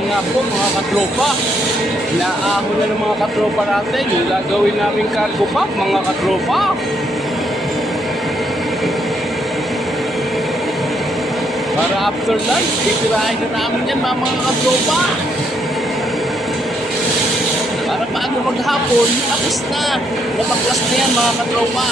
na nga po mga katropa. Inaahon na ng mga katropa natin yung gagawin namin cargo pack mga katropa. Para after lunch, titirahin na namin yan mga katropa. Para bago maghapon, tapos na. Napaklas na yan mga katropa.